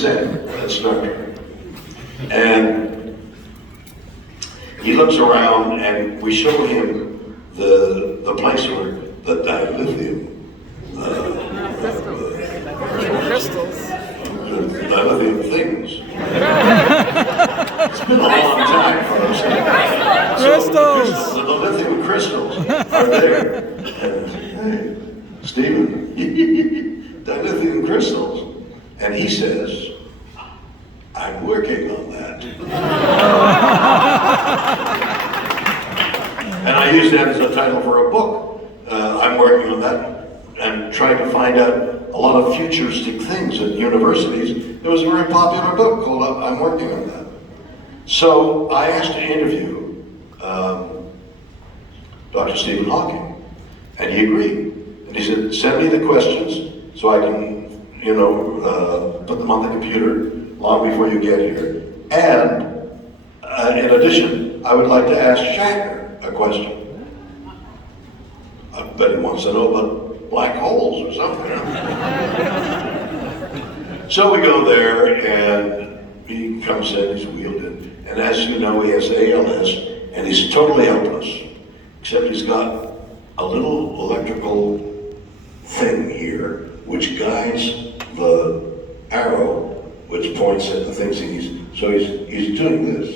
set at Star Trek. And he looks around and we show him the place where the dilithium, crystals. The dilithium things. It's been a long time, folks. Crystals! So, the lithium crystals are there. And, hey, Stephen, dilithium crystals. And he says, I'm working on that. And I use that as a title for a book. I'm working on that and trying to find out a lot of futuristic things at universities. There was a very popular book called I'm Working on That. So I asked to interview Dr. Stephen Hawking, and he agreed. And he said, send me the questions so I can, put them on the computer long before you get here. And in addition, I would like to ask Shatner a question. I bet he wants to know about black holes or something. So we go there, and he comes in, he's wheeled in, and as you know, he has ALS, and he's totally helpless, except he's got a little electrical thing here, which guides the arrow, which points at the things he's doing this.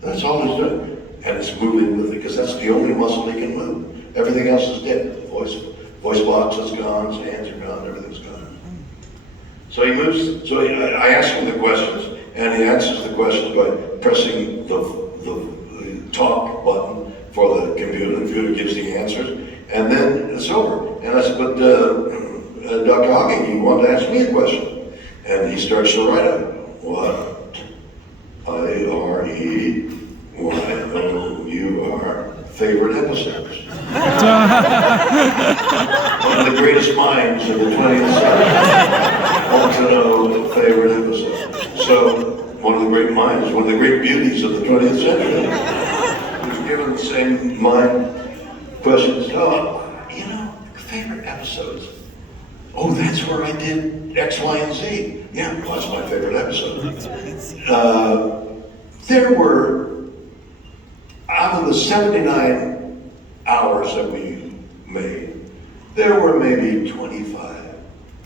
That's all he's doing. And it's moving with it, because that's the only muscle he can move. Everything else is dead. The voice box is gone, his hands are gone, everything's gone. So he moves, I ask him the questions, and he answers the questions by pressing the talk button for the computer. The computer gives the answers, and then it's over. And I said, but Dr. Hawking, you wanted to ask me a question. And he starts to write out, what? I-R-E-Y-O-U-R, favorite episodes. One of the greatest minds of the 20th century want to know favorite episode. So, one of the great minds, one of the great beauties of the 20th century, was given the same mind questions. Oh, favorite episodes. Oh, that's where I did X, Y, and Z. Yeah, well, that's my favorite episode. There were, out of the 79 hours that we made, there were maybe 25,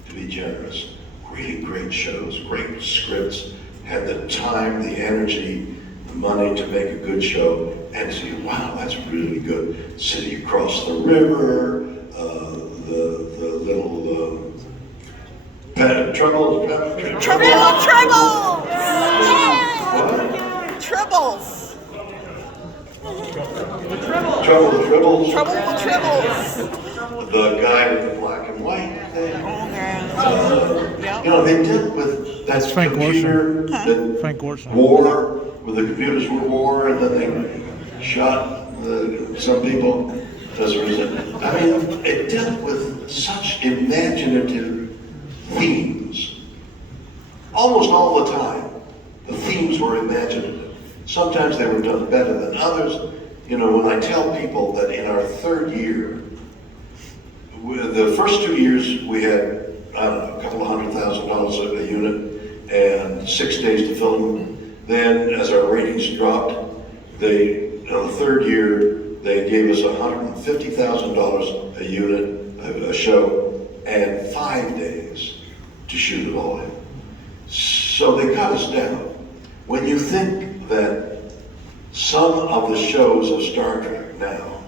to be generous. Really great shows, great scripts, had the time, the energy, the money to make a good show, and see, wow, that's really good. City across the river, the little Troubles. The guy with the black and white thing. They dealt with that Frank computer Gorshin. war, where the computers were war, and then they shot some people as a result. I mean, it dealt with such imaginative themes. Almost all the time, the themes were imaginative. Sometimes they were done better than others. When I tell people that in our third year, the first 2 years we had, I don't know, a couple of $100,000 a unit and 6 days to film. Then as our ratings dropped, in the third year, they gave us $150,000 a unit, a show, and 5 days to shoot it all in. So they cut us down. When you think that some of the shows of Star Trek now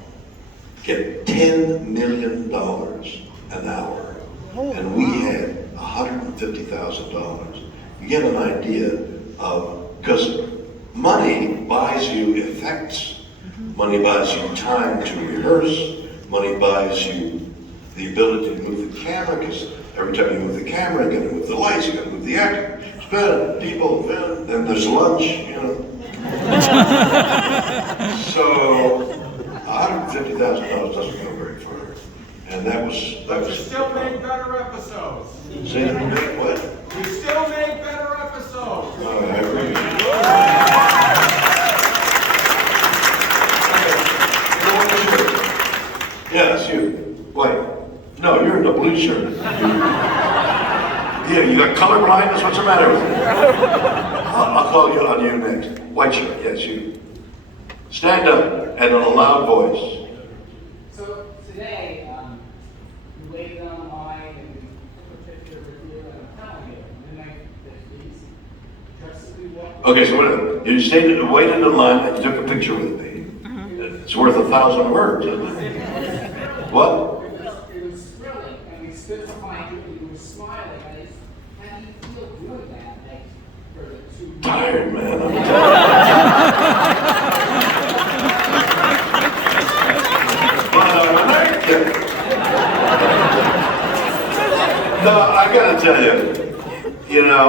get $10 million an hour, and we had $150,000, you get an idea of, because money buys you effects, money buys you time to rehearse, money buys you the ability to move the camera, because every time you move the camera, you gotta move the lights, you gotta move the actor, spend people, then there's lunch, So, $150,000 doesn't go very far. And that was. We still made better episodes. Say that we made what? We still made better episodes. I agree. Yeah, it's you. White. No, you're in the blue shirt. Yeah, you got colorblindness? What's the matter with you? I'll call you on you next. White shirt, yes, you. Stand up and in a loud voice. So today, you waited online and took a picture with you, and I'm telling you, midnight 50s, just as we walked. Okay, so wait a minute. You stayed, waited in line and you took a picture with me. It's worth 1,000 words, isn't it? What? It was thrilling, and we stood behind you, and you were smiling, and how do you feel doing that? Like, for the 2 Tired, man. I'm tired. No, I gotta tell you, you know,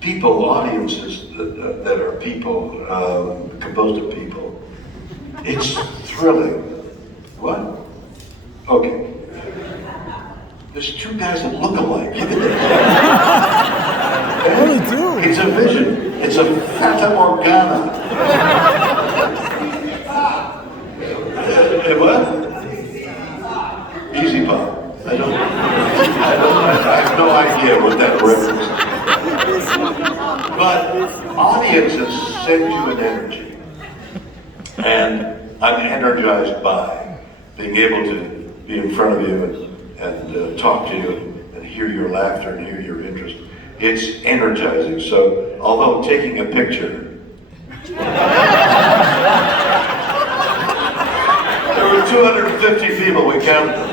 people, audiences that are people, composed of people, it's thrilling. What? Okay. There's 2 guys that look alike. Look at this. Oh, they do. It's a vision. It's a fata morgana. What? Easy pop. I have no idea what that reference is. But audiences send you an energy. And I'm energized by being able to be in front of you and talk to you and hear your laughter and hear your interest. It's energizing. So, although taking a picture, there were 250 people, we counted them.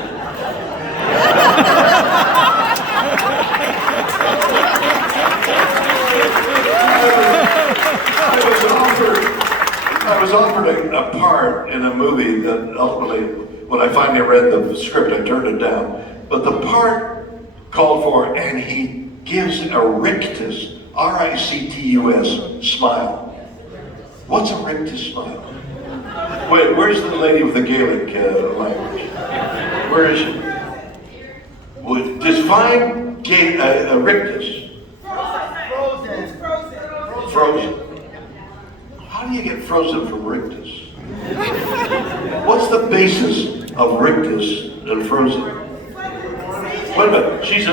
I was offered a part in a movie that ultimately, when I finally read the script, I turned it down. But the part called for, and he gives a rictus, R-I-C-T-U-S, smile. What's a rictus smile? Wait, where's the lady with the Gaelic language? Where is she? Well, define a rictus. Frozen. How do you get frozen from rictus? What's the basis of rictus and frozen? Wait a minute, she's a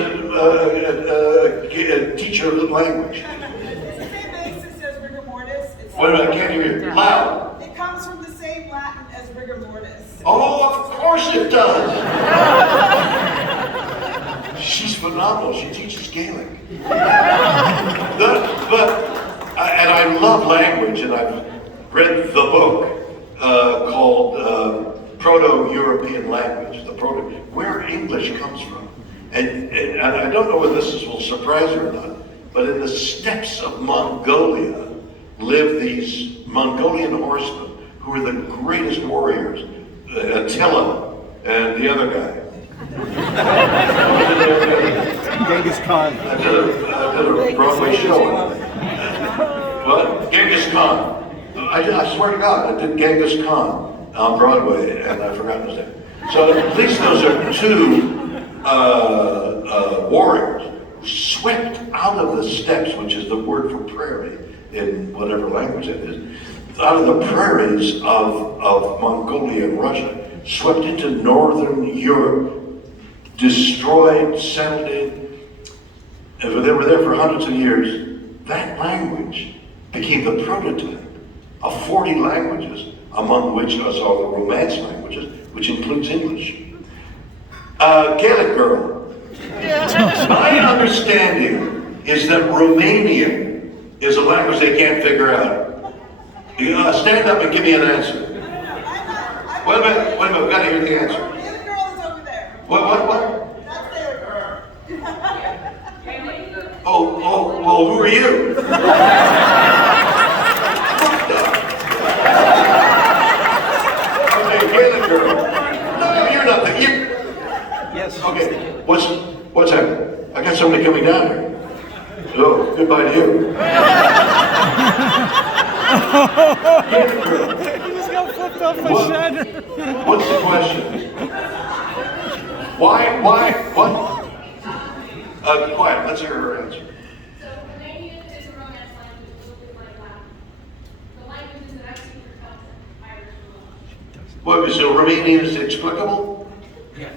teacher of the language. It's the same basis as rigor mortis. Wait a minute, I can't hear you. Loud. It comes from the same Latin as rigor mortis. Oh, of course it does. She's phenomenal. She teaches Gaelic. And I love language, and I've read the book called Proto-European Language, where English comes from. And I don't know whether this will surprise you or not, but in the steppes of Mongolia live these Mongolian horsemen who are the greatest warriors, Attila and the other guy. Genghis Khan. I did a Broadway show. What? Genghis Khan. I swear to God, I did Genghis Khan on Broadway, and I've forgotten his name. So at least those are 2 warriors who swept out of the steppes, which is the word for prairie in whatever language it is, out of the prairies of Mongolia and Russia, swept into northern Europe, destroyed, settled in, and they were there for hundreds of years. That language became the prototype of 40 languages, among which are all the Romance languages, which includes English. Gaelic girl. My understanding is that Romanian is a language they can't figure out. Stand up and give me an answer. Wait a minute, we gotta hear the answer. The other girl is over there. What? That's the other girl. Oh, well, who are you? Okay, Gaelic girl. No, you're not the, you. Yes. Okay, what's happening? I got somebody coming down here. Oh, goodbye to you. Gaelic girl. He just got flipped off by Shatner. What's the question? Why, what? Quiet, let's hear her answer. So Romanian is a Romance language, a little bit like Latin. The languages that I've seen for Celtic, Irish, and Welsh. What, so Romanian is explicable? Yeah,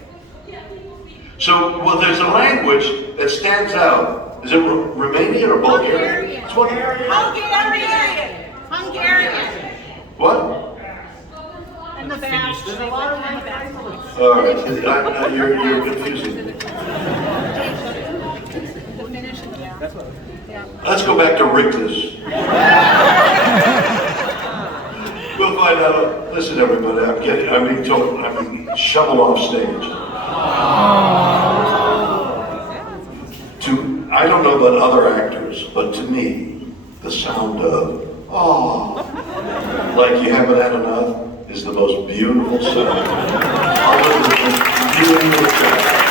people speak So, well, there's a language that stands out. Is it Romanian or Bulgarian? It's one. Hungarian. Hungarian. What? And the bath. There's a lot of All right, you're confusing me. Let's go back to Rigtus. We'll find out. Listen, everybody, I'm being told, I'm being shoveled off stage. I don't know about other actors, but to me, the sound of like you haven't had enough, is the most beautiful sound. Other than this beautiful sound.